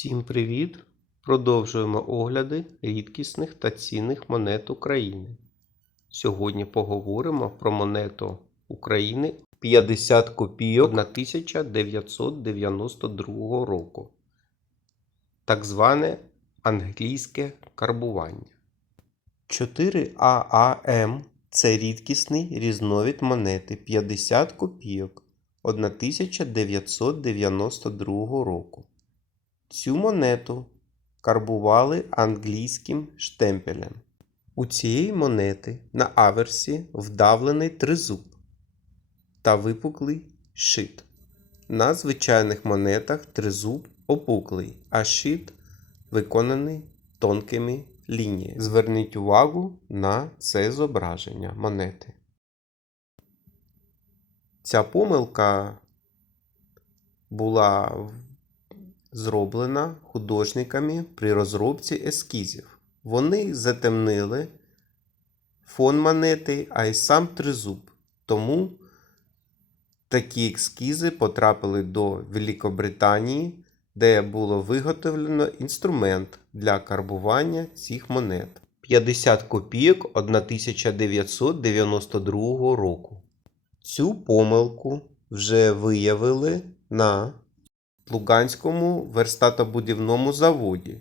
Всім привіт! Продовжуємо огляди рідкісних та цінних монет України. Сьогодні поговоримо про монету України 50 копійок 1992 року. Так зване англійське карбування. 4ААМ це рідкісний різновид монети 50 копійок 1992 року. Цю монету карбували англійським штемпелем. У цієї монети на аверсі вдавлений тризуб та випуклий шит. На звичайних монетах тризуб опуклий, а шит виконаний тонкими лініями. Зверніть увагу на це зображення монети. Ця помилка була зроблена художниками при розробці ескізів. Вони затемнили фон монети, а й сам тризуб. Тому такі ескізи потрапили до Великобританії, де було виготовлено інструмент для карбування цих монет. 50 копійок 1992 року. Цю помилку вже виявили на Луганському верстатобудівному заводі,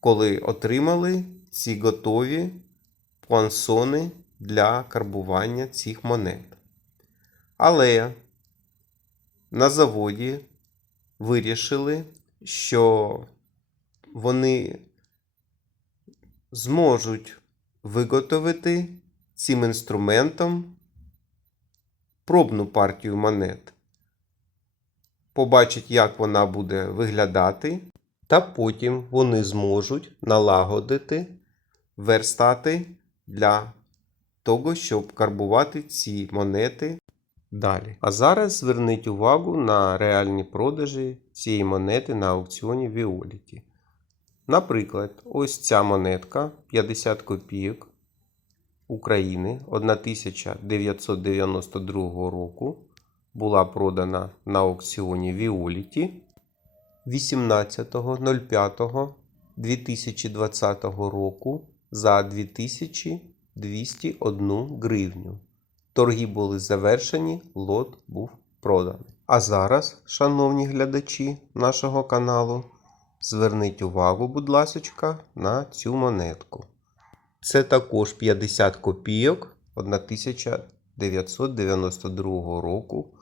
коли отримали ці готові пуансони для карбування цих монет. Але на заводі вирішили, що вони зможуть виготовити цим інструментом пробну партію монет. Побачать, як вона буде виглядати, та потім вони зможуть налагодити верстати для того, щоб карбувати ці монети далі. А зараз зверніть увагу на реальні продажі цієї монети на аукціоні Віоліті. Наприклад, ось ця монетка 50 копійок України 1992 року була продана на аукціоні Віоліті 18.05.2020 року за 2201 гривню. Торги були завершені, лот був проданий. А зараз, шановні глядачі нашого каналу, зверніть увагу, будь ласочка, на цю монетку. Це також 50 копійок 1992 року.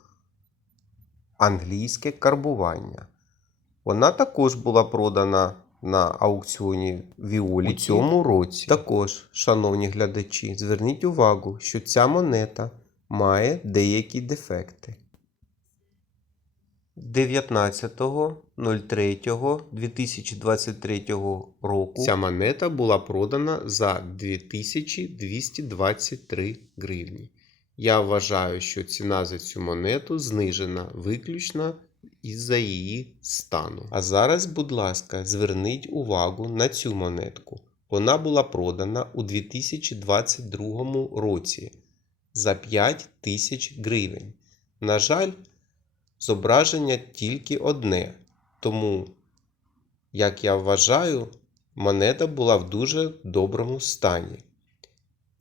Англійське карбування. Вона також була продана на аукціоні Віолі у цьому році. Також, шановні глядачі, зверніть увагу, що ця монета має деякі дефекти. 19.03.2023 року ця монета була продана за 2223 гривні. Я вважаю, що ціна за цю монету знижена виключно із-за її стану. А зараз, будь ласка, зверніть увагу на цю монетку. Вона була продана у 2022 році за 5 тисяч гривень. На жаль, зображення тільки одне. Тому, як я вважаю, монета була в дуже доброму стані.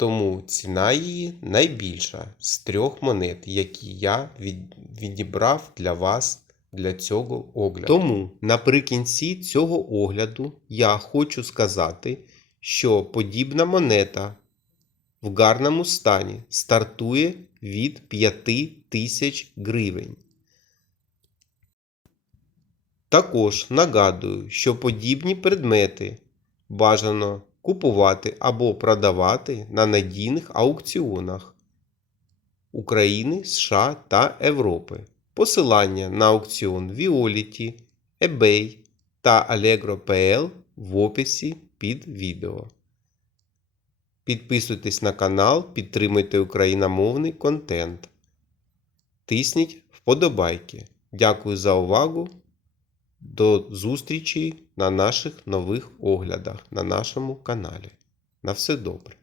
Тому ціна її найбільша з трьох монет, які я від- відібрав для вас для цього огляду. Тому наприкінці цього огляду я хочу сказати, що подібна монета в гарному стані стартує від 5 тисяч гривень. Також нагадую, що подібні предмети бажано купувати або продавати на надійних аукціонах України, США та Європи. Посилання на аукціон Violet, eBay та Allegro.pl в описі під відео. Підписуйтесь на канал, підтримуйте україномовний контент. Тисніть вподобайки. Дякую за увагу. До зустрічі на наших нових оглядах на нашому каналі. На все добре.